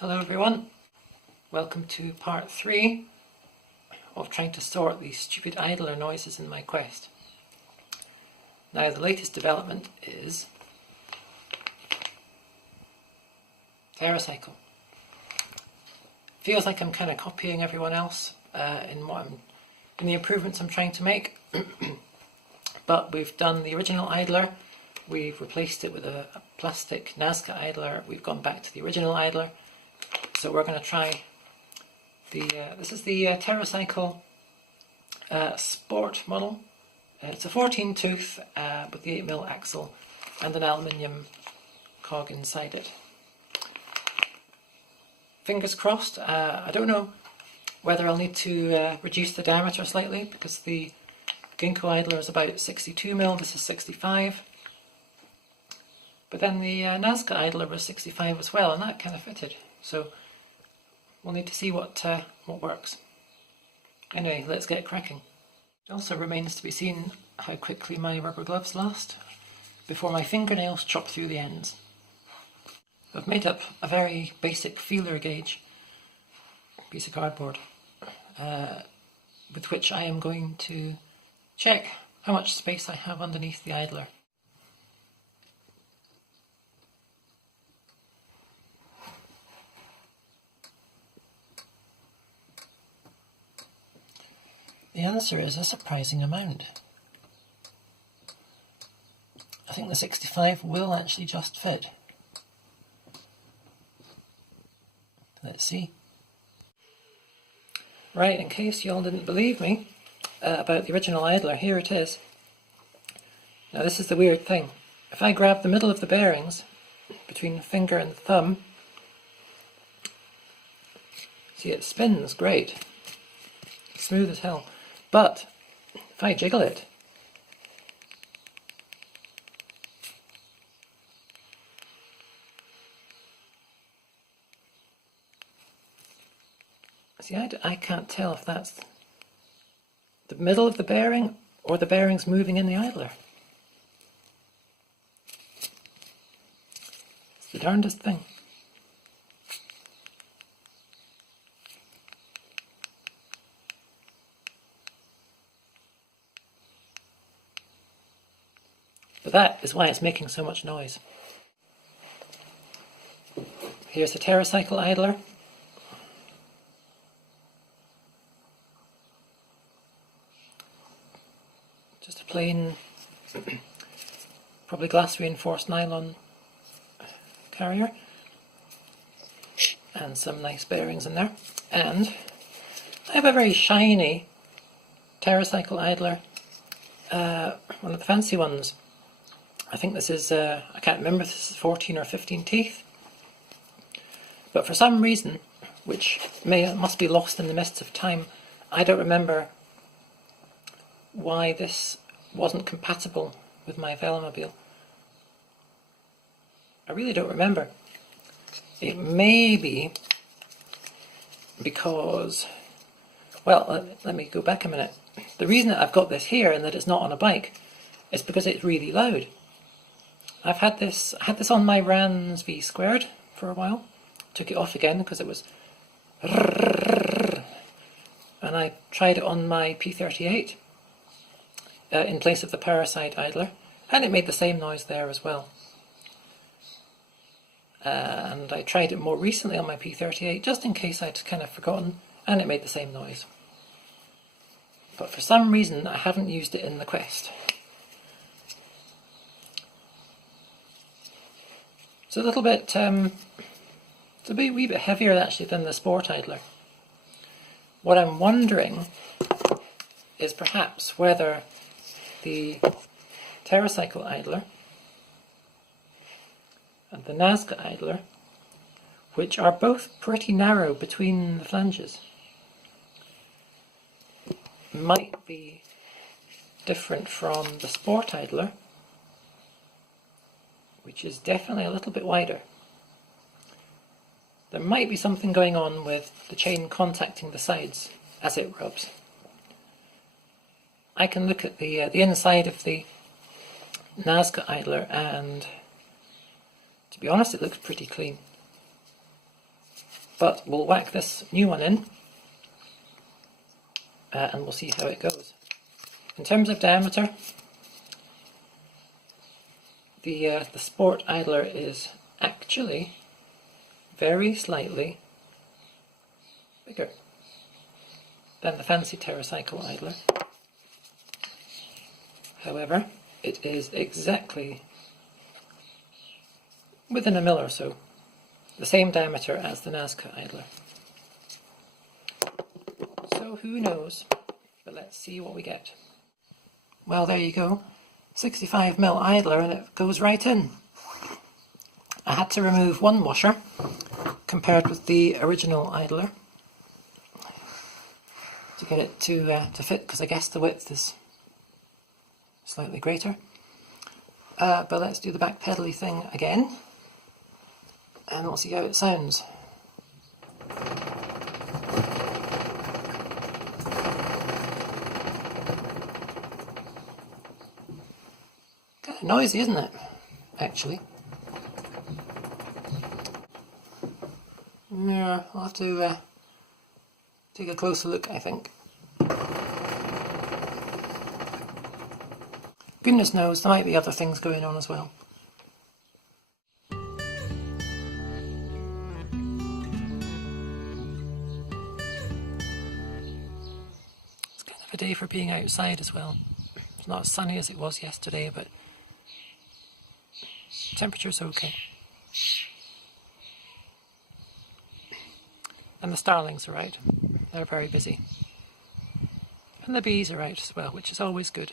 Hello everyone, welcome to part 3 of trying to sort these stupid idler noises in my Quest. Now the latest development is TerraCycle. Feels like I'm kind of copying everyone else in the improvements I'm trying to make, but we've done the original idler, we've replaced it with a plastic Nazca idler, we've gone back to the original idler. So we're going to try this is the TerraCycle Sport model. It's a 14 tooth with the 8mm axle and an aluminium cog inside it. Fingers crossed. I don't know whether I'll need to reduce the diameter slightly because the Ginkgo idler is about 62mm, this is 65. But then the Nazca idler was 65 as well, and that kind of fitted. So we'll need to see what works. Anyway, let's get cracking. It also remains to be seen how quickly my rubber gloves last before my fingernails chop through the ends. I've made up a very basic feeler gauge piece of cardboard with which I am going to check how much space I have underneath the idler. The answer is a surprising amount. I think the 65 will actually just fit. Let's see. Right, in case you all didn't believe me about the original idler, here it is. Now this is the weird thing. If I grab the middle of the bearings between the finger and the thumb, see, it spins great. Smooth as hell. But if I jiggle it, see, I can't tell if that's the middle of the bearing or the bearings moving in the idler. It's the darndest thing. But that is why it's making so much noise. Here's the TerraCycle idler. Just a plain, probably glass reinforced nylon carrier. And some nice bearings in there. And I have a very shiny TerraCycle idler, one of the fancy ones. I think this is, I can't remember if this is 14 or 15 teeth. But for some reason, which must be lost in the mists of time, I don't remember why this wasn't compatible with my Velomobile. I really don't remember. It may be because, well, let me go back a minute. The reason that I've got this here and that it's not on a bike is because it's really loud. I had this on my Rans V Squared for a while. Took it off again because it was, and I tried it on my P38 in place of the Parasite idler, and it made the same noise there as well. And I tried it more recently on my P38 just in case I'd kind of forgotten, and it made the same noise. But for some reason I haven't used it in the Quest. It's a little bit, it's a wee bit heavier actually than the Sport idler. What I'm wondering is perhaps whether the TerraCycle idler and the Nazca idler, which are both pretty narrow between the flanges, might be different from the Sport idler, which is definitely a little bit wider. There might be something going on with the chain contacting the sides as it rubs. I can look at the inside of the Nazca idler, and to be honest, it looks pretty clean. But we'll whack this new one in and we'll see how it goes. In terms of diameter, the Sport Idler is actually very slightly bigger than the fancy TerraCycle Idler. However, it is exactly within a mil or so the same diameter as the Nazca Idler. So who knows, but let's see what we get. Well, there you go, 65mm Idler, and it goes right in. I had to remove one washer compared with the original Idler to get it to fit, because I guess the width is slightly greater. But let's do the back pedally thing again and we'll see how it sounds. Kind of noisy, isn't it, actually? Yeah, I'll have to take a closer look, I think. Goodness knows, there might be other things going on as well. It's kind of a day for being outside as well. It's not as sunny as it was yesterday, but temperature's okay. And the starlings are out. They're very busy. And the bees are out as well, which is always good.